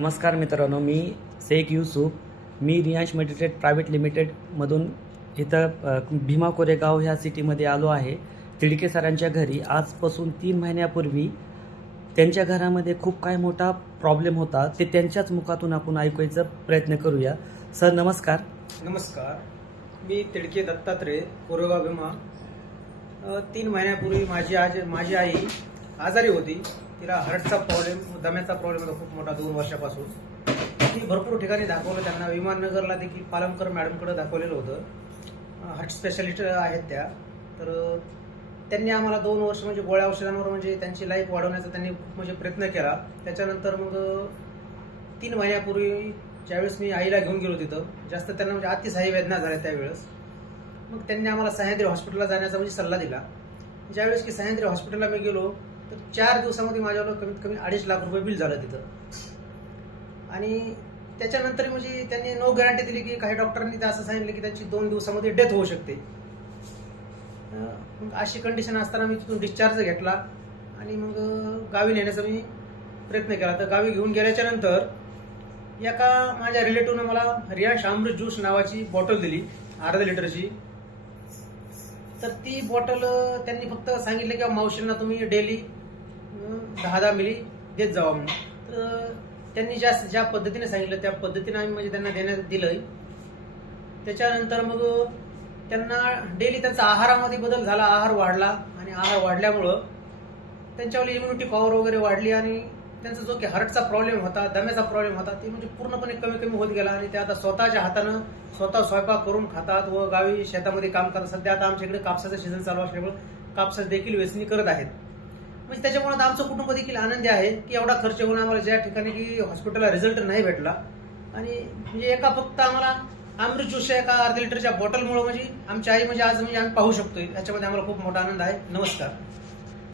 नमस्कार मित्रांनो, मी शेख युसूफ. मी Riyansh meditate private लिमिटेडमधून इथं भीमा कोरेगाव ह्या सिटीमध्ये आलो आहे. तिडके सरांच्या घरी आजपासून 3 महिन्यापूर्वी त्यांच्या घरामध्ये खूप काय मोठा प्रॉब्लेम होता. ते त्यांच्याच मुखातून आपण ऐकायचा प्रयत्न करूया. सर नमस्कार. नमस्कार. मी तिडके दत्तात्रय, कोरेगाव भीमा. 3 महिन्यापूर्वी माझी आई आजारी होती. तिला हार्टचा प्रॉब्लेम, दम्याचा प्रॉब्लेम होता खूप मोठा 2 वर्षापासून. ती भरपूर ठिकाणी दाखवलं, त्यांना विमाननगरला देखील पालमकर मॅडमकडे दाखवलेलं होतं. हार्ट स्पेशालिस्ट आहेत त्या. तर त्यांनी आम्हाला 2 वर्ष म्हणजे गोळ्या औषधांवर म्हणजे त्यांची लाईफ वाढवण्याचा त्यांनी खूप म्हणजे प्रयत्न केला. त्याच्यानंतर मग 3 महिन्यापूर्वी ज्यावेळेस मी आईला घेऊन गेलो तिथं, जास्त त्यांना म्हणजे अतिसाई वेदना झाल्या त्यावेळेस. मग त्यांनी आम्हाला सह्याद्री हॉस्पिटलला जाण्याचा म्हणजे सल्ला दिला. ज्यावेळेस की सह्याद्री हॉस्पिटलला मी गेलो तर 4 दिवसामध्ये माझ्यावर कमीत कमी 2.5 लाख रुपये बिल झालं तिथं. आणि त्याच्यानंतर म्हणजे त्यांनी नो गॅरंटी दिली की काही डॉक्टरांनी तर असं सांगितलं की त्यांची 2 दिवसामध्ये डेथ होऊ शकते. मग अशी कंडिशन असताना मी तिथून डिस्चार्ज घेतला आणि मग गावी नेण्याचा मी प्रयत्न केला. तर गावी घेऊन गेल्याच्या नंतर एका माझ्या रिलेटिव्हनं मला रियांश अमृत ज्यूस नावाची बॉटल दिली, अर्धा लिटरची. तर ती बॉटल त्यांनी फक्त सांगितलं की मावशींना तुम्ही डेली 10-10 मिली देत जावा म्हणून. तर त्यांनी ज्या पद्धतीने सांगितलं त्या पद्धतीने आम्ही म्हणजे त्यांना देण्यात दिलंय. त्याच्यानंतर मग त्यांना डेली त्यांचा आहारामध्ये बदल झाला, आहार वाढला आणि आहार वाढल्यामुळं त्यांच्यावर इम्युनिटी पॉवर वगैरे वाढली आणि त्यांचा जो की हार्टचा प्रॉब्लेम होता, दम्याचा प्रॉब्लेम होता, ते म्हणजे पूर्णपणे कमी कमी होत गेला. आणि ते आता स्वतःच्या हातानं स्वतः स्वयंपाक करून खातात व गावी शेतामध्ये काम करतात. सध्या आता आमच्या इकडे कापसाचं सीझन चालू असल्यामुळे कापसाची देखील वेचणी करत आहेत. म्हणजे त्याच्यामुळे आता आमचं कुटुंब देखील आनंदी आहे की एवढा खर्च होऊन आम्हाला ज्या ठिकाणी की हॉस्पिटलला रिझल्ट नाही भेटला आणि म्हणजे एका फक्त आम्हाला अमृत ज्यूसच्या एका अर्ध्या लिटरच्या बॉटलमुळे म्हणजे आमची आई म्हणजे आज म्हणजे आम्ही पाहू शकतोय, याच्यामध्ये आम्हाला खूप मोठा आनंद आहे. नमस्कार.